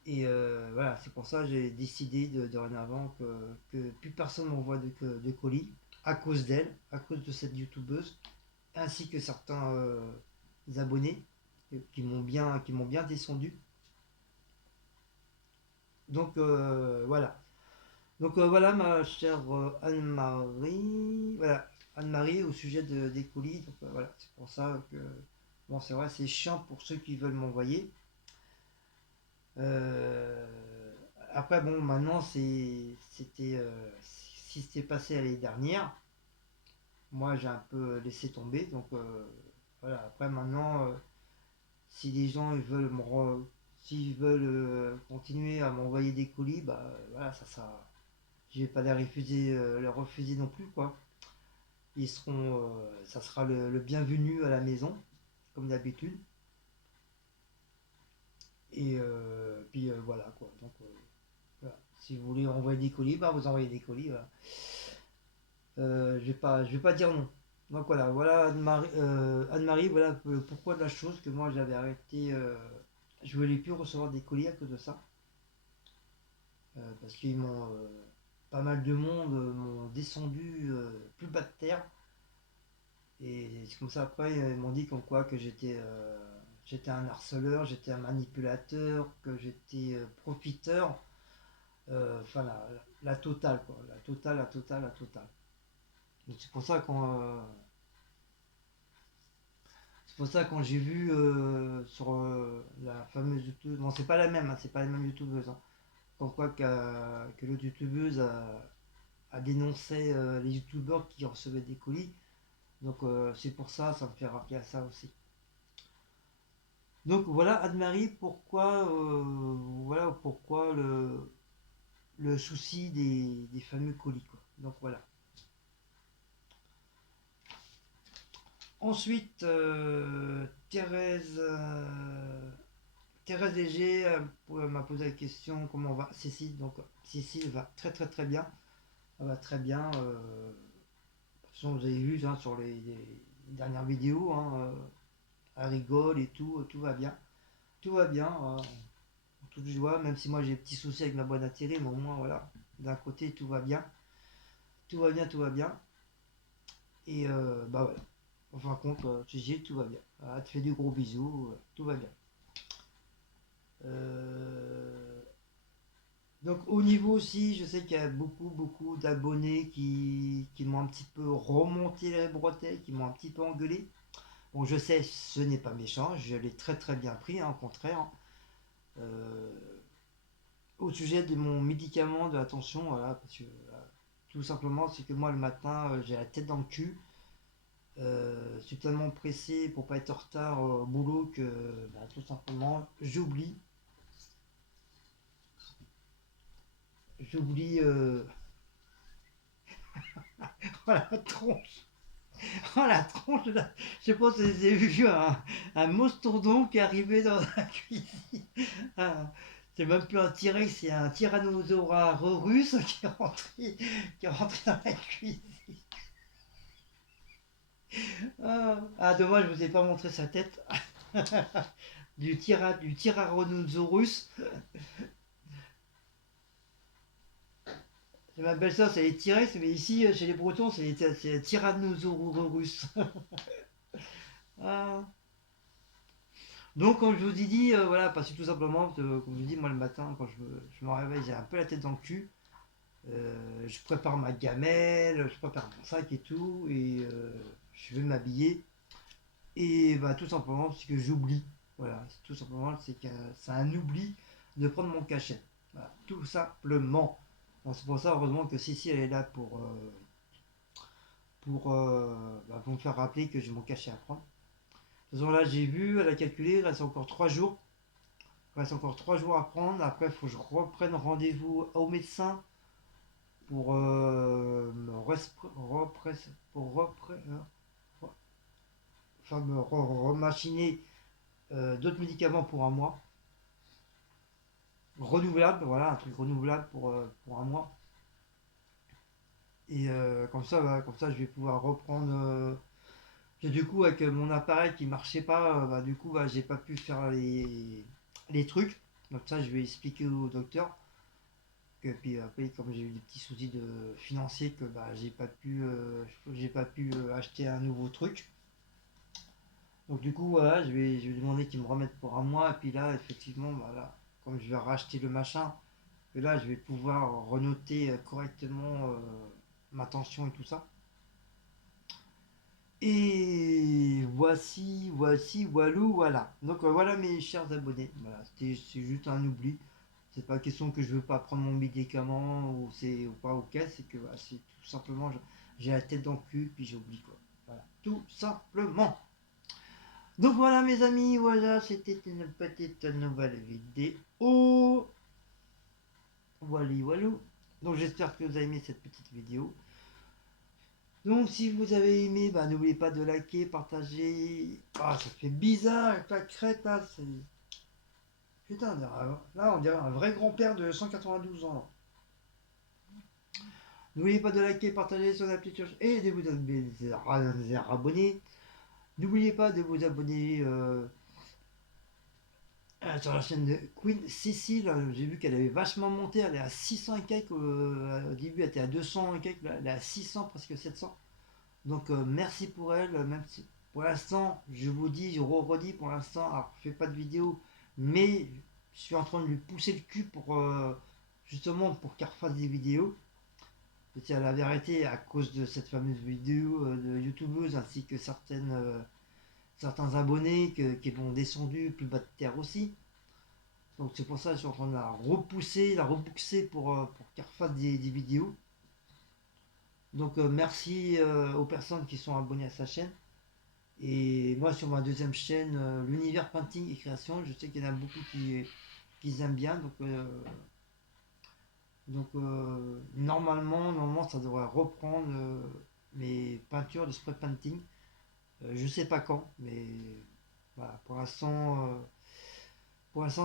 Et voilà, c'est pour ça que j'ai décidé dorénavant que plus personne m'envoie de colis à cause d'elle, à cause de cette youtubeuse, ainsi que certains abonnés qui m'ont bien descendu. Donc voilà. Donc voilà ma chère Anne-Marie. Voilà, Anne-Marie au sujet des colis. Donc voilà, c'est pour ça que bon c'est vrai, c'est chiant pour ceux qui veulent m'envoyer. Euh, Après bon maintenant c'était si c'était passé l'année dernière, moi j'ai un peu laissé tomber. Donc voilà, après maintenant si les gens ils veulent s'ils veulent continuer à m'envoyer des colis, bah voilà, je vais pas les refuser non plus, quoi. Ça sera le bienvenu à la maison, comme d'habitude. Et puis voilà, quoi. Donc voilà. Si vous voulez envoyer des colis, bah vous envoyez des colis. Voilà. Je vais pas dire non. Donc voilà, voilà Anne-Marie, voilà le pourquoi de la chose que moi j'avais arrêté. Je voulais plus recevoir des colis à cause de ça. Parce qu'ils m'ont pas mal de monde m'ont descendu plus bas de terre. Et c'est comme ça après ils m'ont dit comme quoi que j'étais un harceleur, j'étais un manipulateur, que j'étais profiteur. Enfin la totale, quoi, la totale, la totale, la totale. Donc pour ça quand j'ai vu sur la fameuse youtubeuse, bon c'est pas la même, hein, c'est pas la même youtubeuse, hein, comme quoi que l'autre youtubeuse a dénoncé les youtubeurs qui recevaient des colis. Donc c'est pour ça, ça me fait rappeler à ça aussi. Donc voilà, Anne-Marie, pourquoi le souci des fameux colis, quoi. Donc voilà. Ensuite, Thérèse Léger m'a posé la question comment va Cécile. Donc Cécile va très très très bien. Elle va très bien. De toute façon, vous avez vu, hein, sur les dernières vidéos, hein, elle rigole et tout va bien. Tout va bien. Toute joie, même si moi j'ai des petits soucis avec ma boîte d'intérim, mais au moins voilà, d'un côté tout va bien. Tout va bien, tout va bien. Et bah voilà. En fin de compte, Gigi, tout va bien. Elle te fait des gros bisous, tout va bien. Euh, Donc au niveau aussi, je sais qu'il y a beaucoup d'abonnés qui m'ont un petit peu remonté les bretelles, qui m'ont un petit peu engueulé. Bon, je sais, ce n'est pas méchant, je l'ai très très bien pris, hein, au contraire, hein. Euh, Au sujet de mon médicament, de la tension, voilà, parce que tout simplement, c'est que moi le matin, j'ai la tête dans le cul. Je suis tellement pressé pour pas être en retard au boulot que bah, tout simplement, j'oublie, oh la tronche, oh la tronche, là. Je sais pas si vous avez vu un mastodon qui est arrivé dans la cuisine. Ah, c'est même plus un T-Rex, c'est un tyrannosaure russe qui est rentré dans la cuisine. Dommage, je vous ai pas montré sa tête. Du Tyrannosaurus. Ma belle-sœur, c'est les T-Rex, mais ici, chez les Bretons, c'est les Tyrannosaurus. Ah. Donc, comme je vous ai dit, voilà, parce que tout simplement, comme je vous dis, moi le matin, quand je me réveille, j'ai un peu la tête dans le cul. Je prépare ma gamelle, je prépare mon sac et tout, et je vais m'habiller. Et bah, tout simplement, c'est que j'oublie. Voilà, tout simplement, c'est un oubli de prendre mon cachet. Voilà, tout simplement. Bon, c'est pour ça, heureusement, que Cécile elle est là pour me faire rappeler que j'ai mon cachet à prendre. De toute façon, là, j'ai vu, elle a calculé, il reste encore 3 jours. Il reste encore 3 jours à prendre. Après, il faut que je reprenne rendez-vous au médecin pour me enfin, remachiner d'autres médicaments pour un mois. Renouvelable, voilà, un truc renouvelable pour un mois. Et comme ça, je vais pouvoir reprendre. Du coup, avec mon appareil qui marchait pas, bah, du coup, bah, j'ai pas pu faire les trucs. Donc ça, je vais expliquer au docteur. Que puis après, comme j'ai eu des petits soucis financiers, que bah, j'ai pas pu acheter un nouveau truc. Donc du coup, voilà, je vais demander qu'ils me remettent pour un mois. Et puis là, effectivement, bah, là, comme je vais racheter le machin, et là, je vais pouvoir renoter correctement ma tension et tout ça. Et voilou, voilà. Donc voilà mes chers abonnés. Voilà, c'est juste un oubli. C'est pas question que je veux pas prendre mon médicament ou c'est ou pas ok, c'est que voilà, c'est tout simplement j'ai la tête dans le cul puis j'oublie quoi. Voilà, tout simplement. Donc voilà mes amis, voilà, c'était une petite nouvelle vidéo. Voilà, voilou. Donc j'espère que vous avez aimé cette petite vidéo. Donc si vous avez aimé, bah, n'oubliez pas de liker, partager. Ah, ça fait bizarre avec la crête là. Putain, là on dirait un vrai grand-père de 192 ans. N'oubliez pas de liker, partager sur la petite cloche et de vous abonner. N'oubliez pas de vous abonner sur la chaîne de Queen Cécile. J'ai vu qu'elle avait vachement monté. Elle est à 600 et quelques. Au début, elle était à 200 et quelques. Là, elle est à 600, presque 700. Donc merci pour elle, même si pour l'instant, je vous dis, je redis pour l'instant, alors je fais pas de vidéo, mais je suis en train de lui pousser le cul pour justement pour qu'elle refasse des vidéos. C'est à la vérité à cause de cette fameuse vidéo de youtubeuse ainsi que certaines certains abonnés qui l'ont descendu plus bas de terre aussi. Donc c'est pour ça que je suis en train de la repousser pour qu'elle refasse des vidéos. Donc merci aux personnes qui sont abonnées à sa chaîne. Et moi sur ma deuxième chaîne, l'univers painting et création, je sais qu'il y en a beaucoup qui aiment bien. Donc normalement ça devrait reprendre mes peintures de spray painting. Je sais pas quand, mais voilà, pour l'instant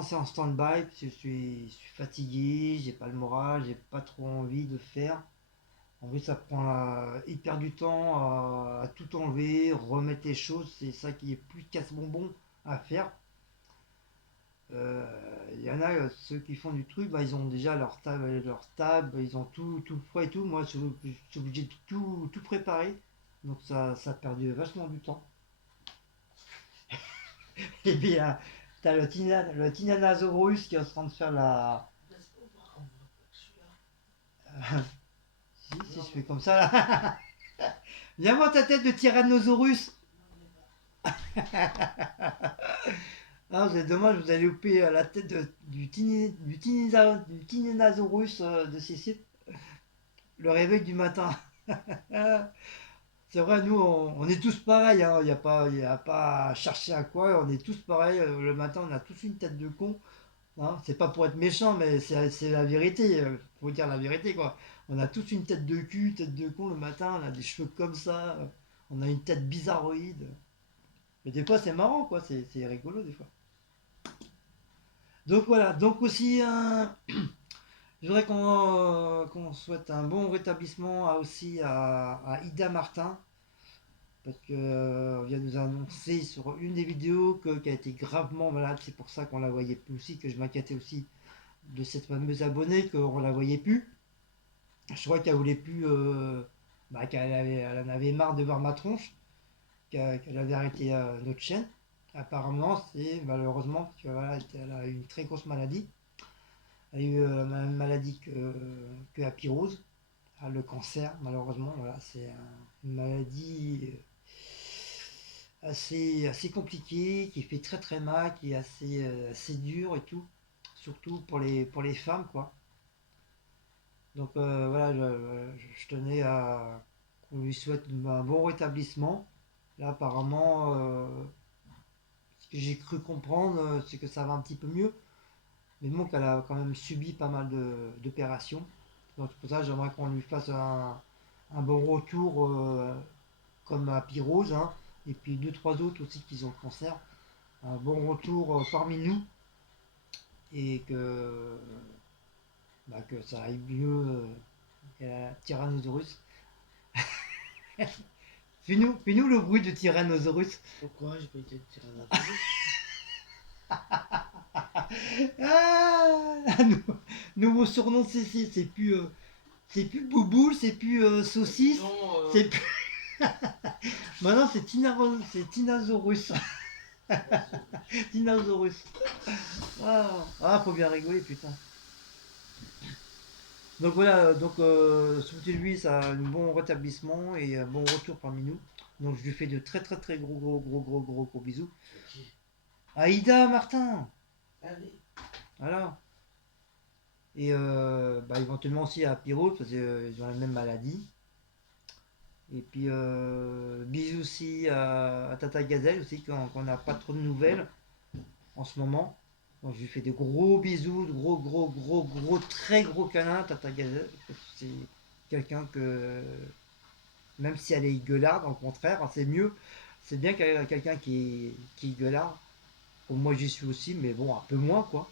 c'est en stand-by. Je suis fatigué, j'ai pas le moral, j'ai pas trop envie de faire. En vrai, ça prend hyper du temps à tout enlever, remettre les choses. C'est ça qui est plus casse-bonbon à faire. Il y en a, ceux qui font du truc, bah, ils ont déjà leur table, ils ont tout prêt et tout. Moi, je suis obligé de tout préparer. Donc ça perd vachement du temps. Et puis, t'as le Tyrannosaurus qui est en train de faire la. Si je fais comme ça là. Viens voir ta tête de Tyrannosaurus. Ah, c'est dommage, vous allez louper la tête du Tyrannosaurus de Sicile. Le réveil du matin. C'est vrai, nous, on est tous pareils. Hein. Il y a pas à chercher à quoi. On est tous pareils. Le matin, on a tous une tête de con. Hein. C'est pas pour être méchant, mais c'est la vérité. Faut dire la vérité, quoi. On a tous une tête de cul, tête de con le matin. On a des cheveux comme ça. On a une tête bizarroïde. Mais des fois, c'est marrant, quoi. C'est rigolo, des fois. Donc voilà. Donc aussi, je voudrais qu'on souhaite un bon rétablissement à Ida Martin. Parce qu'on vient de nous annoncer sur une des vidéos qu'elle a été gravement malade. C'est pour ça qu'on la voyait plus aussi, que je m'inquiétais aussi de cette fameuse abonnée, qu'on la voyait plus. Je crois qu'elle voulait plus. Elle en avait marre de voir ma tronche, qu'elle avait arrêté notre chaîne. Apparemment, c'est malheureusement parce que voilà, elle a eu une très grosse maladie. Elle a eu la même maladie que la pyrrhose, le cancer, malheureusement. Voilà, c'est une maladie assez compliqué, qui fait très très mal, qui est assez dur et tout, surtout pour les femmes, quoi. Donc voilà, je tenais à qu'on lui souhaite un bon rétablissement. Là, apparemment, ce que j'ai cru comprendre, c'est que ça va un petit peu mieux, mais bon, qu'elle a quand même subi pas mal d'opérations. Donc c'est pour ça que j'aimerais qu'on lui fasse un bon retour comme à Pyrrhose, hein, et puis deux trois autres aussi qui ont le cancer, un bon retour parmi nous et que ça aille mieux qu'à la Tyrannosaurus. Fais-nous le bruit de Tyrannosaurus. Pourquoi j'ai pas été de Tyrannosaurus? Ah, nouveau surnom, c'est plus Bouboule, c'est plus Saucisse, c'est plus. Maintenant c'est Tinasaurus. Tinasaurus. Faut bien rigoler, putain. Donc voilà, souhaitez-lui ça un bon rétablissement et un bon retour parmi nous. Donc je lui fais de très très très gros bisous. Ok. Aïda Martin. Allez. Voilà. Et éventuellement aussi à Pyro, parce qu'ils ont la même maladie. Et puis bisous aussi à Tata Gazelle aussi, qu'on n'a pas trop de nouvelles en ce moment. Donc je lui fais de gros bisous, de gros, très gros câlins, Tata Gazelle. C'est quelqu'un que, même si elle est gueularde, au contraire, c'est mieux. C'est bien qu'elle ait quelqu'un qui est gueulard. Comme moi j'y suis aussi, mais bon, un peu moins quoi.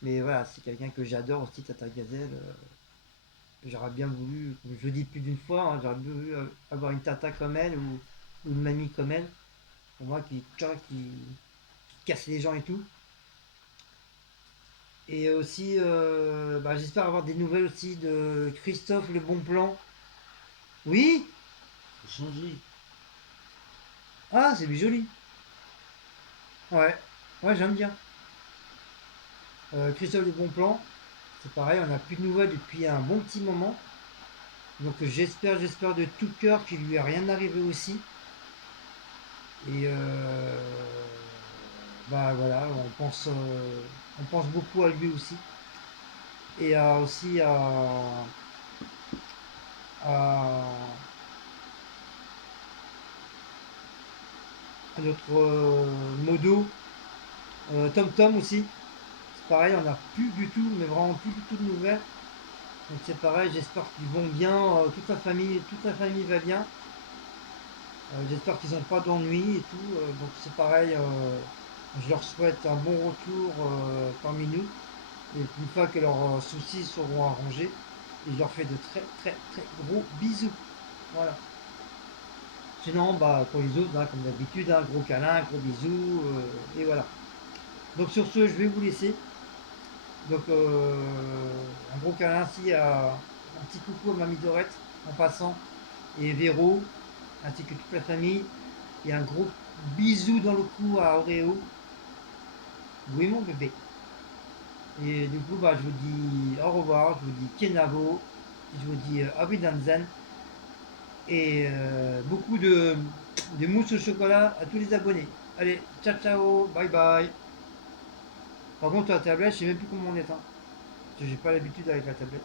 Mais voilà, c'est quelqu'un que j'adore aussi, Tata Gazelle. J'aurais bien voulu, comme je le dis plus d'une fois, hein, j'aurais bien voulu avoir une tata comme elle ou une mamie comme elle. Pour moi, qui casse les gens et tout. Et aussi, j'espère avoir des nouvelles aussi de Christophe Le Bon Plan. Oui. Faut changer. Ah, c'est joli. Ouais. Ouais, j'aime bien. Christophe Le Bon Plan, c'est pareil, on n'a plus de nouvelles depuis un bon petit moment. Donc j'espère de tout cœur qu'il lui est rien arrivé aussi. Et bah voilà, on pense beaucoup à lui aussi. Et aussi à notre modo, Tom Tom aussi. C'est pareil, on n'a plus du tout, mais vraiment plus du tout de nouvelles. Donc c'est pareil, j'espère qu'ils vont bien, toute la famille va bien. J'espère qu'ils n'ont pas d'ennui et tout. Donc c'est pareil, je leur souhaite un bon retour parmi nous. Et une fois que leurs soucis seront arrangés, et je leur fais de très très très gros bisous. Voilà. Sinon, bah, pour les autres, hein, comme d'habitude, un gros câlin, gros bisous, et voilà. Donc sur ce, je vais vous laisser. Donc un gros câlin ainsi à un petit coucou à Mamie Dorette en passant et Véro ainsi que toute la famille et un gros bisou dans le cou à Oreo. Oui mon bébé. Et du coup bah, je vous dis au revoir, je vous dis Kenavo, je vous dis Abidanzen et de mousse au chocolat à tous les abonnés. Allez, ciao ciao, bye bye. Par contre la tablette, je sais même plus comment on éteint. Parce que j'ai pas l'habitude avec la tablette.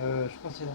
Je crois que c'est là.